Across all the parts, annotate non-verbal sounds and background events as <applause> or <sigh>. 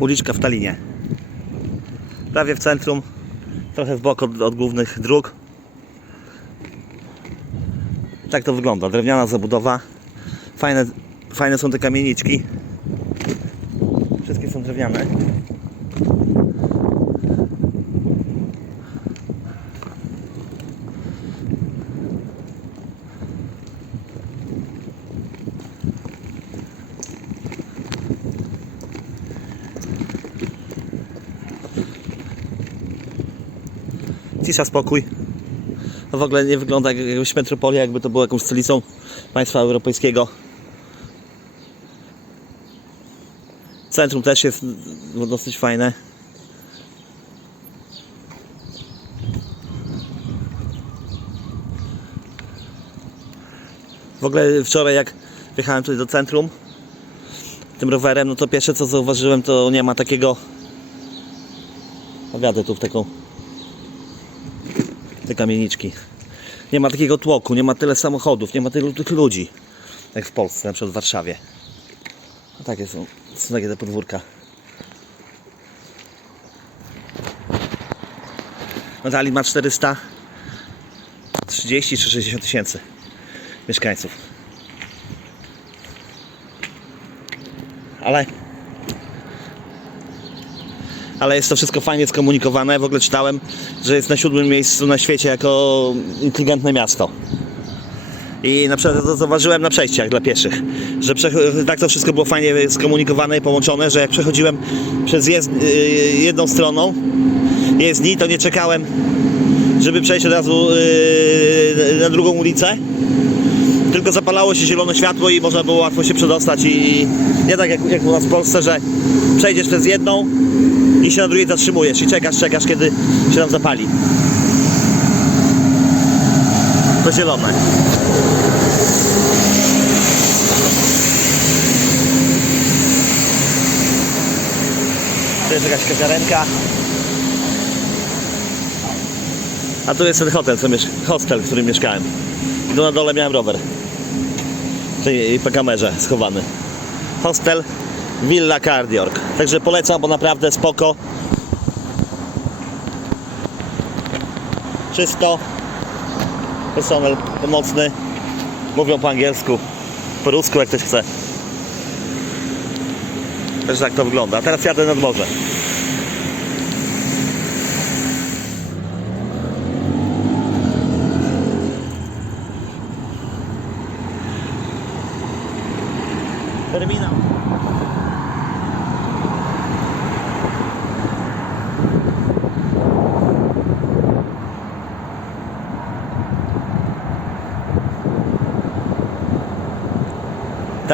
uliczka w Talinie. Prawie w centrum, trochę w bok od, od głównych dróg. Tak to wygląda, drewniana zabudowa. Fajne, fajne są te kamieniczki. Wszystkie są drewniane. Cisza, spokój. To w ogóle nie wygląda jak metropolia, jakby to było jakąś stolicą państwa europejskiego. Centrum też jest dosyć fajne. W ogóle wczoraj jak wjechałem tutaj do centrum tym rowerem, no to pierwsze co zauważyłem to nie ma takiego Owiadę tu w taką te kamieniczki. Nie ma takiego tłoku, nie ma tyle samochodów, nie ma tylu tych ludzi jak w Polsce, na przykład w Warszawie. No takie są, są takie te podwórka. Tallinn ma 430 czy 60 tysięcy mieszkańców. Ale ale jest to wszystko fajnie skomunikowane. W ogóle czytałem, że jest na siódmym miejscu na świecie jako inteligentne miasto. I na przykład to zauważyłem na przejściach dla pieszych, że tak to wszystko było fajnie skomunikowane i połączone, że jak przechodziłem przez jezd- y, jedną stroną jezdni, to nie czekałem, żeby przejść od razu y, na drugą ulicę, tylko zapalało się zielone światło i można było łatwo się przedostać i nie tak jak, jak u nas w Polsce, że przejdziesz przez jedną i się na drugiej zatrzymujesz i czekasz, czekasz, kiedy się tam zapali. To zielone. To jest jakaś kawiarenka. A tu jest ten hotel, co hostel, w którym mieszkałem. Tu na dole miałem rower. Czyli po kamerze schowany. Hostel Villa Cardiork. Także polecam, bo naprawdę spoko. Czysto. Personel pomocny. Mówią po angielsku. Po rusku, jak ktoś chce. Także tak to wygląda. A teraz jadę nad morze. Terminal.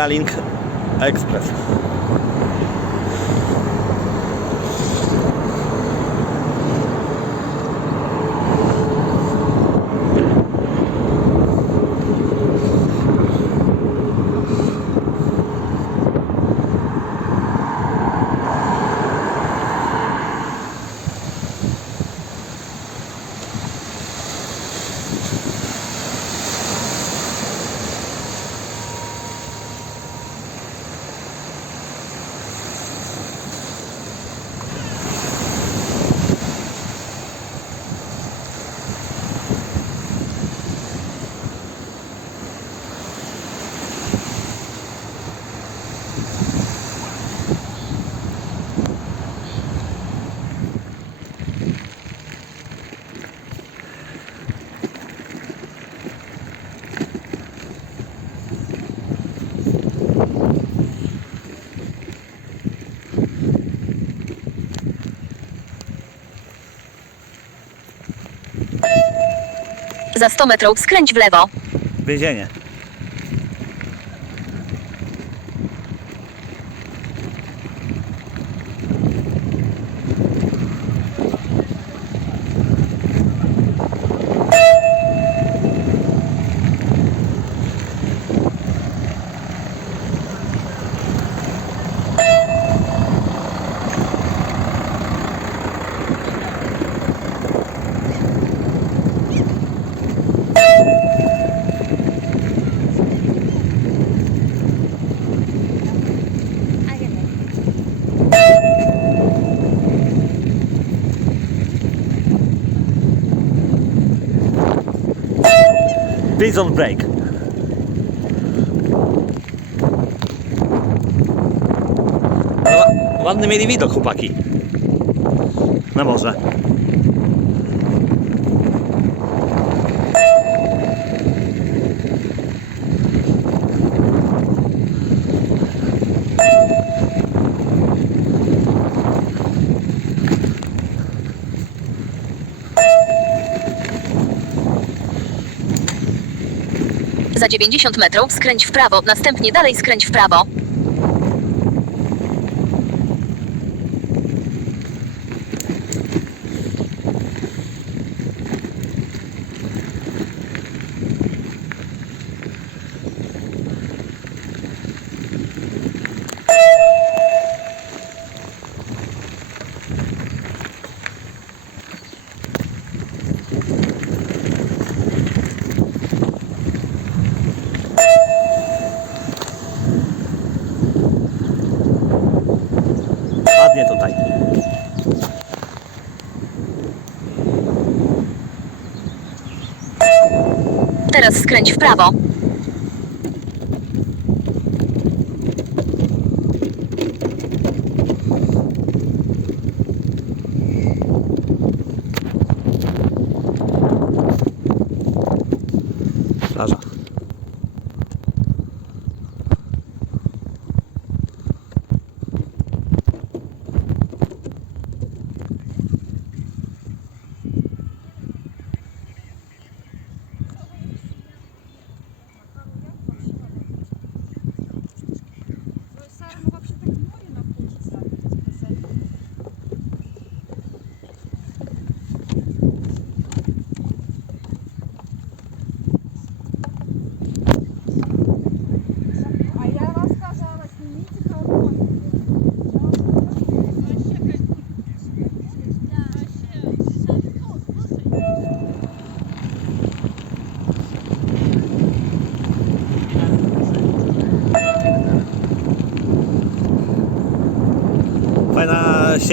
Tallink Express. Za 100 metrów skręć w lewo. Więzienie. Prison break. No, ła- ładny mieli widok chłopaki. Na morze. Za 90 metrów skręć w prawo, następnie dalej skręć w prawo. Ładnie tutaj. Teraz skręć w prawo.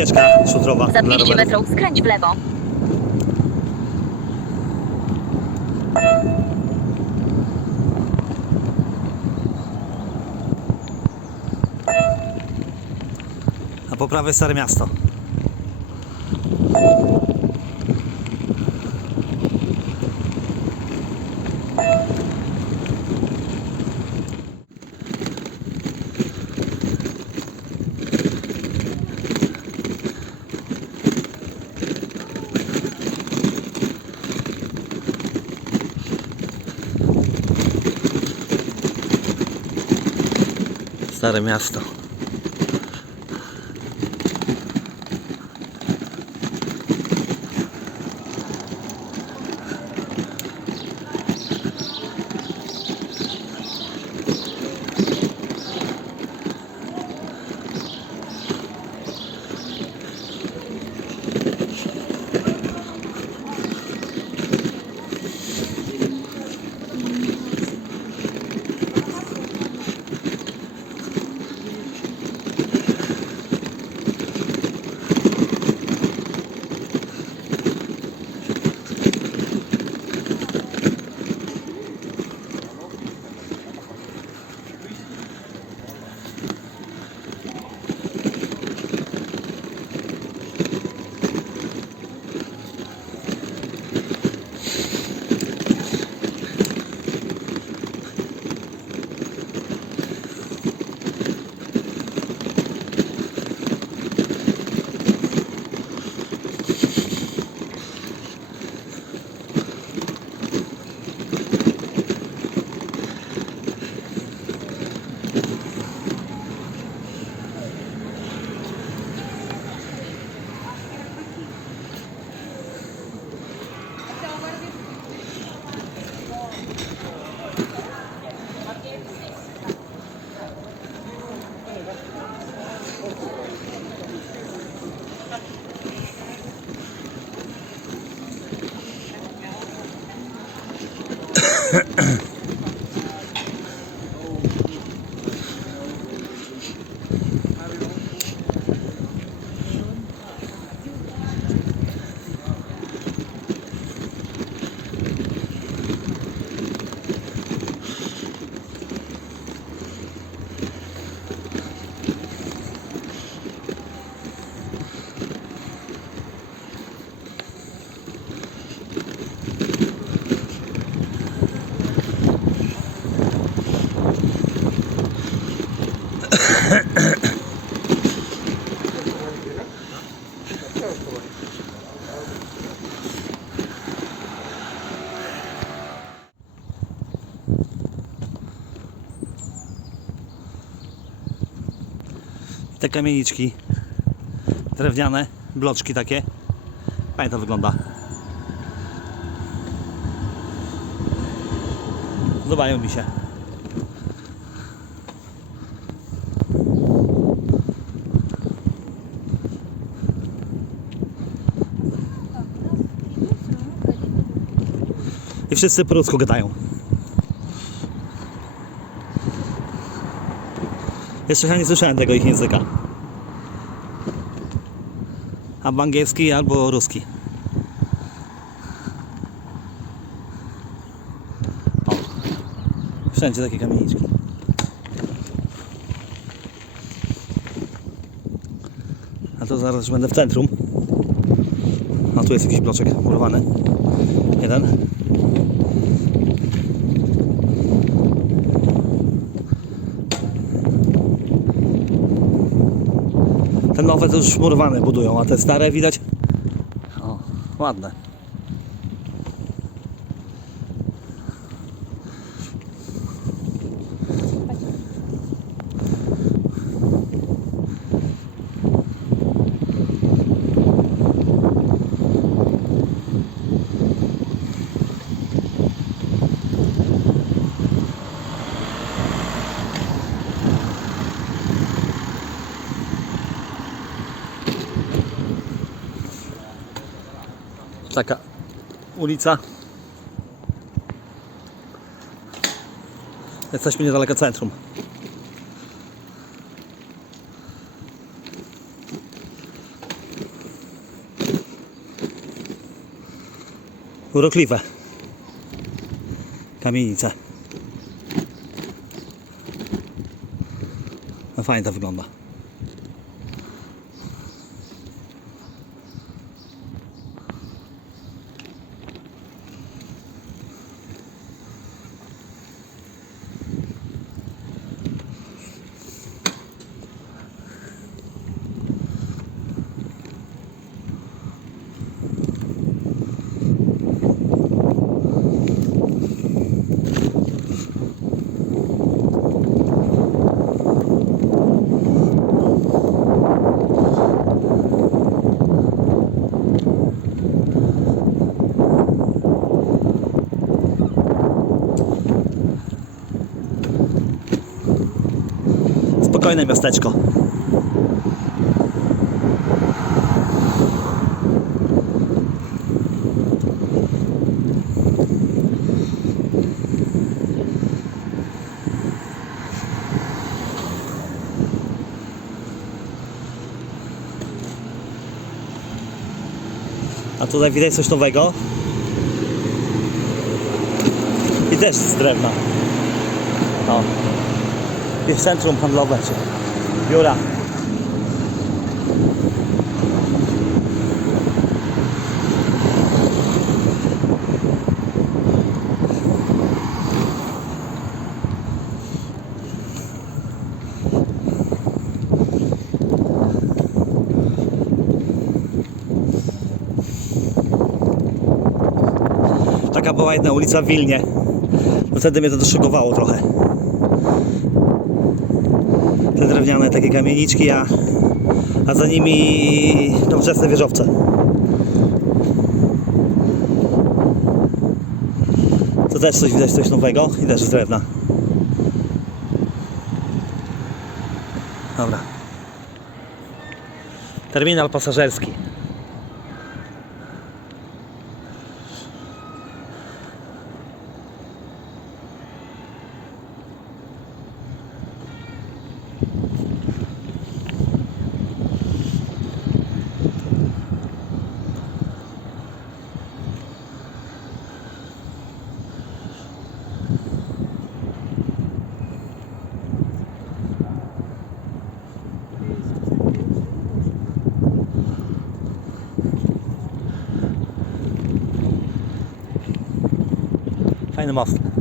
Ścieżka szutrowa Za dla 200 rowerów. metrów skręć w lewo. A po prawej Stare Miasto. Stare Miasto. Te kamieniczki drewniane, bloczki takie. Fajnie to wygląda. Podobają mi się. I wszyscy po ludzku gadają. Jeszcze chyba nie słyszałem tego ich języka. Albo angielski, albo ruski. O. Wszędzie takie kamieniczki. A to zaraz będę w centrum. A tu jest jakiś bloczek murowany. Jeden. Te nowe to już murowane budują, a te stare widać. O, ładne. Taka ulica. Jesteśmy niedaleko centrum. Urokliwe. Kamienice. No fajnie to wygląda. Spokojne miasteczko. A tutaj widać coś nowego. I też z drewna. O. Centrum handlowe czy biura. Taka była jedna ulica w Wilnie. Wtedy mnie to doszokowało trochę te drewniane takie kamieniczki, a, a za nimi nowoczesne wieżowce. To też coś widać, coś nowego i też z drewna. Dobra. Terminal pasażerski. Fajny most.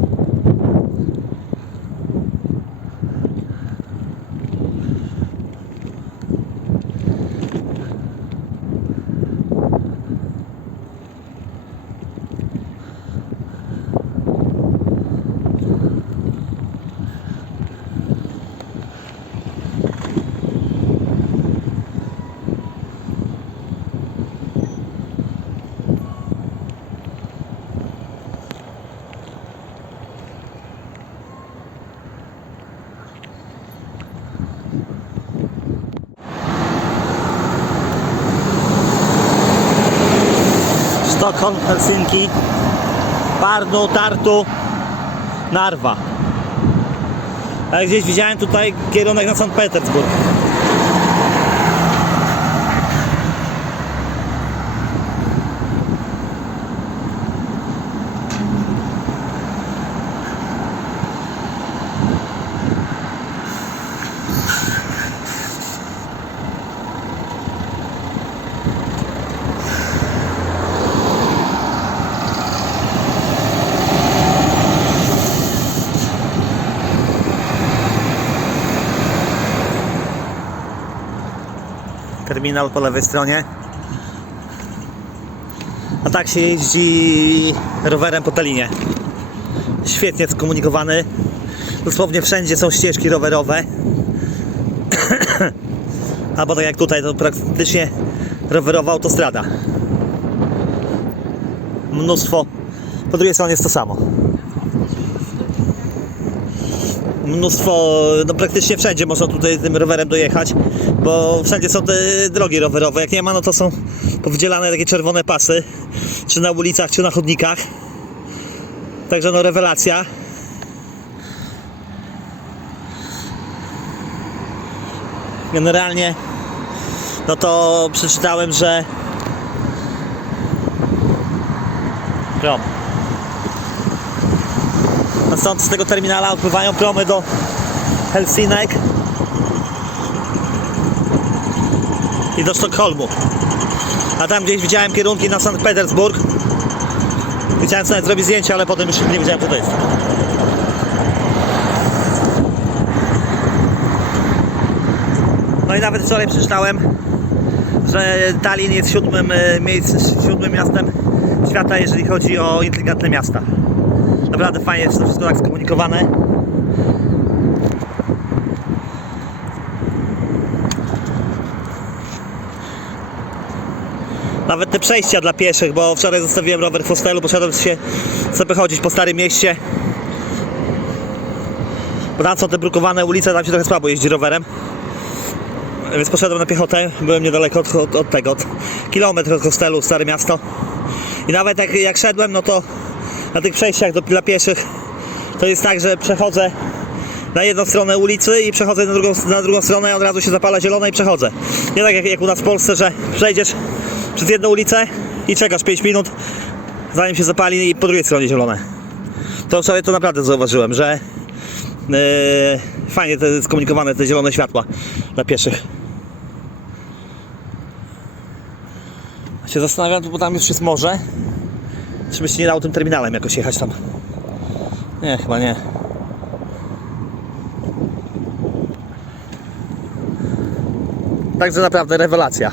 Stockholm, Helsinki, Parnu, Tartu, Narwa. A gdzieś widziałem tutaj kierunek na Sankt Petersburg. Terminal po lewej stronie. A tak się jeździ rowerem po Talinie. Świetnie skomunikowany. Dosłownie wszędzie są ścieżki rowerowe. <clears throat> Albo tak jak tutaj, to praktycznie rowerowa autostrada. Mnóstwo. Po drugiej stronie jest to samo. Mnóstwo, no praktycznie wszędzie można tutaj tym rowerem dojechać, bo wszędzie są te drogi rowerowe. Jak nie ma, no to są powdzielane takie czerwone pasy, czy na ulicach, czy na chodnikach. Także no rewelacja. Generalnie, no to przeczytałem, że Prom. A stąd z tego terminala odpływają promy do Helsinek i do Sztokholmu. A tam gdzieś widziałem kierunki na Sankt Petersburg. Chciałem sobie zrobić zdjęcie, ale potem już nie wiedziałem co to jest. No i nawet wczoraj przeczytałem, że Tallinn jest siódmym, e, miejsc, siódmym miastem świata, jeżeli chodzi o inteligentne miasta. Naprawdę fajnie jest to wszystko tak skomunikowane. Nawet te przejścia dla pieszych, bo wczoraj zostawiłem rower w hostelu, poszedłem się sobie chodzić po Starym Mieście. Bo tam są te brukowane ulice, tam się trochę słabo jeździ rowerem. Więc poszedłem na piechotę, byłem niedaleko od, od, od tego, od kilometr od hostelu, Stare Miasto. I nawet jak, jak szedłem, no to na tych przejściach do, dla pieszych to jest tak, że przechodzę na jedną stronę ulicy i przechodzę na drugą, na drugą stronę i od razu się zapala zielona i przechodzę. Nie tak jak, jak u nas w Polsce, że przejdziesz przez jedną ulicę i czekasz 5 minut zanim się zapali i po drugiej stronie zielone. To sobie to naprawdę zauważyłem, że yy, fajnie te skomunikowane te zielone światła dla pieszych. Się zastanawiam, bo tam już jest morze. Czy by się nie dało tym terminalem jakoś jechać tam? Nie, chyba nie. Także naprawdę rewelacja.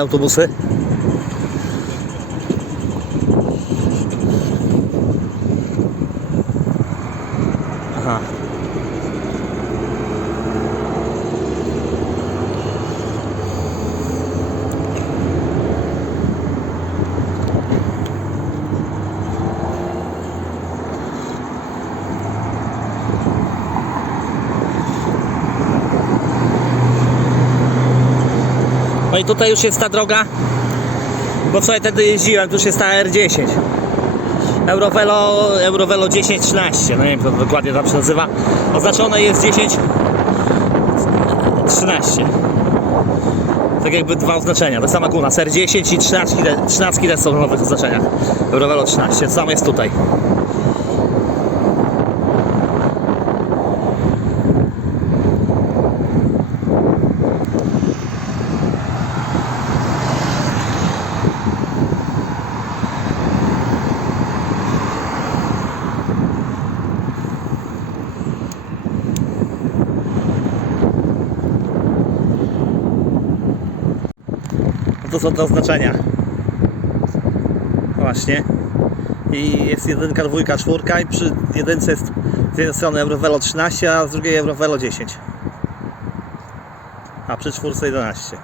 Autobusy. Tutaj już jest ta droga, bo wczoraj wtedy jeździłem, tu już jest ta R10. Eurovelo, Eurovelo 1013, no nie wiem to dokładnie tam się nazywa. Oznaczone jest 10 13. Tak jakby dwa oznaczenia, to sama jak u nas, R10 i 13, 13 też są w nowych oznaczeniach. Eurovelo 13, to samo jest tutaj. Są te oznaczenia. Właśnie. I jest jedynka, dwójka, czwórka i przy jedynce jest z jednej strony Eurovelo 13, a z drugiej Eurovelo 10. a przy czwórce 11.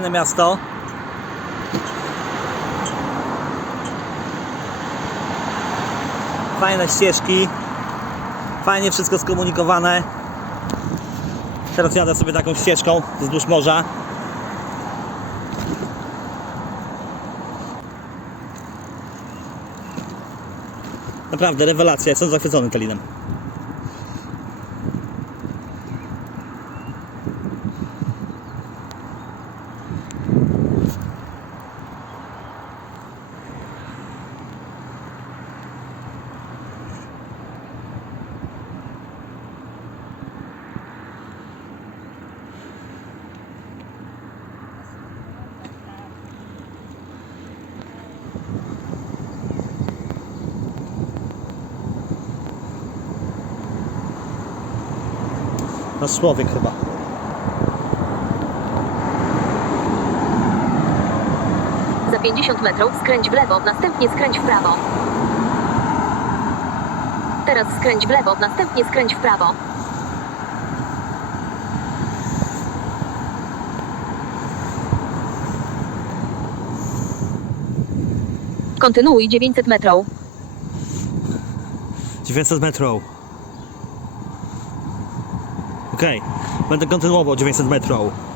Fajne miasto. Fajne ścieżki. Fajnie wszystko skomunikowane. Teraz jadę sobie taką ścieżką wzdłuż morza. Naprawdę, rewelacja. Jestem zachwycony Talinem. Człowiek chyba. Za 50 metrów skręć w lewo, następnie skręć w prawo. Teraz skręć w lewo, następnie skręć w prawo. Kontynuuj 900 metrów. 900 metrów. Okej, będę kontynuował 900 metrów.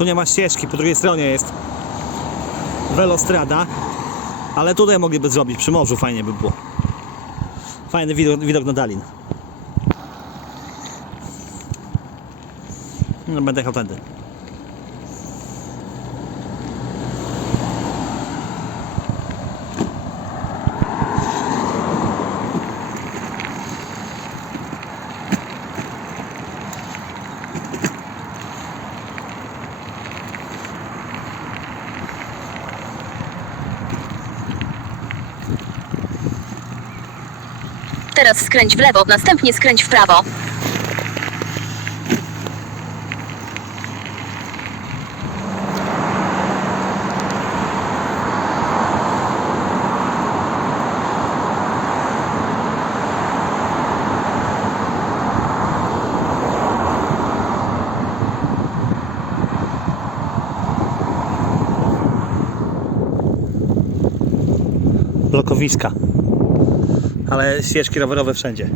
Tu nie ma ścieżki, po drugiej stronie jest velostrada, ale tutaj mogliby zrobić, przy morzu fajnie by było. Fajny widok, widok na Dalin. No, będę jechał tędy. Teraz skręć w lewo, następnie skręć w prawo. blokowiska. Ale ścieżki rowerowe wszędzie.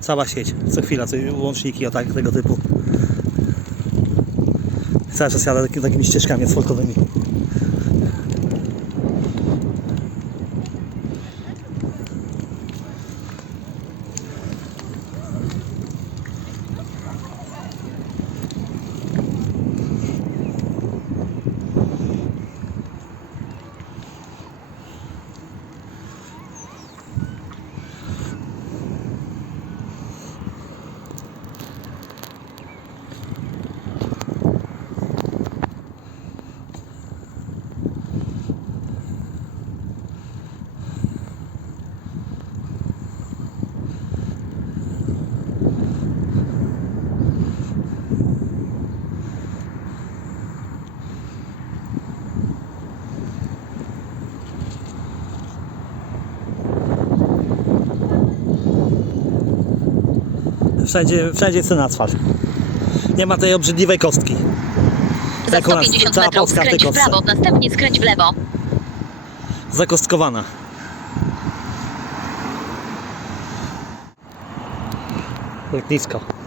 Cała sieć. Co chwila, coś, łączniki o tak, tego typu. Cały czas jadę taki- takimi ścieżkami asfaltowymi. Wszędzie, wszędzie ten asfalt. Nie ma tej obrzydliwej kostki. Za Jak u nas 150 cała metrów skręć w prawo, następnie skręć w lewo. Zakostkowana. Lotnisko.